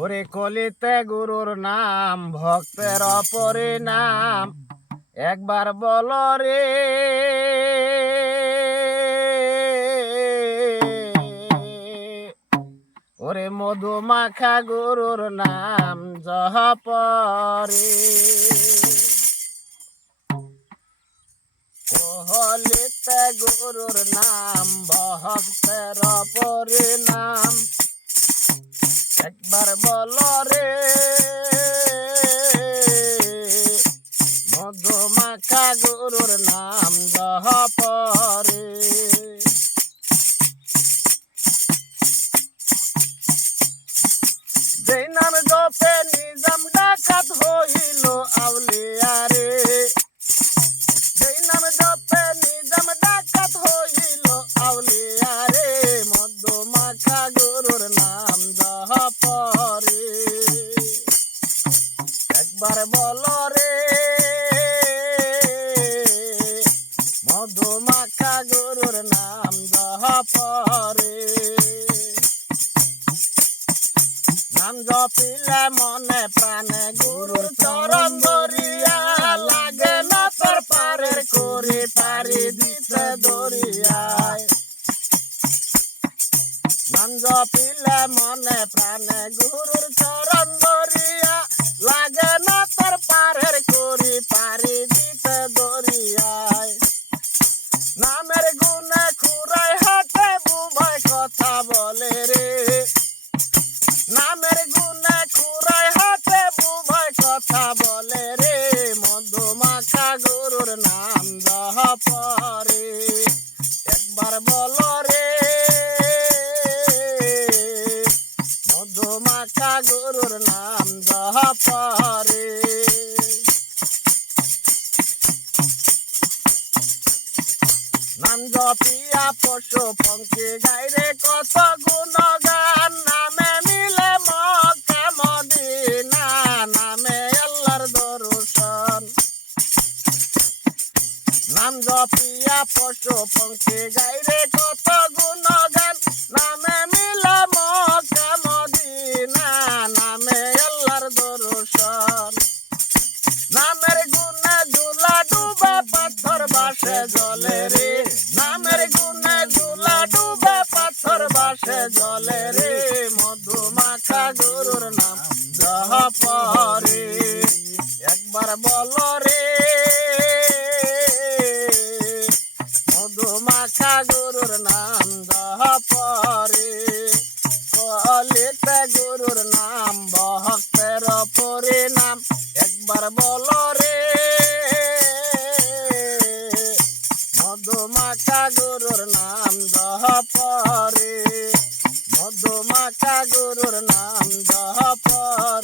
ওরে কলিতে গুরুর নাম ভক্তের অপরিণাম একবার বল রে ওরে মধুমাখা গুরুর নাম জপরে কলিতে গুরুর নাম ভক্তের অপরিণাম একবার বল রে মধুমাখা গুরুর নাম জপরে যেই নাম জপে নিজাম ডাকাত হইল আউলিয়া রে যেই নাম জপে নিজাম ডাকাত হইল আউলিয়া রে মধুমাখা গুরুর নাম জপরে একবার বল রে মধুমাখা গুরুর নাম জপরে নাম জপিলে মনে প্রাণে গুরুর চরণ ধরিয়া লাগে না তোর পারের করে পারি দিতে দরিয়ায় নাম জপিলে মনে প্রাণে গুরুর চরণ ধরিয়া লাগে না তোর পারের করে পারি দিতে দরিয়ায় নামের গুণে খুরাই হাতে বুভাই কথা বলে রে নামের গুণে খুরাই হাতে বুভাই কথা বলে রে মধুমাখা গুরুর নাম জপরে একবার বল রে মধুমাখা গুরুর নাম জপরে নাম জপিয়া পশু পঙ্খী গাইরে কত গুণগান নামে মিলে মক্কা মদিনা নামে আল্লাহর দর্শন নাম জপিয়া পশু পঙ্খী গাইরে কত গুণগান নামে মিলে মক্কা মদিনা নামে আল্লাহর দর্শন নামের গুণে ঝুলা ডুবে পাথর বাসে জলে রে নামের গুণে ঝুলা ডুবে পাথর বাসে জলে রে মধুমাখা গুরুর নাম জপরে একবার বল রে মধুমাখা গুরুর নাম জপরে কলিতে গুরুর নাম ভক্তের পরিণাম একবার বল রে মধুমাখা গুরুর নাম জপরে মধুমাখা গুরুর নাম জপরে।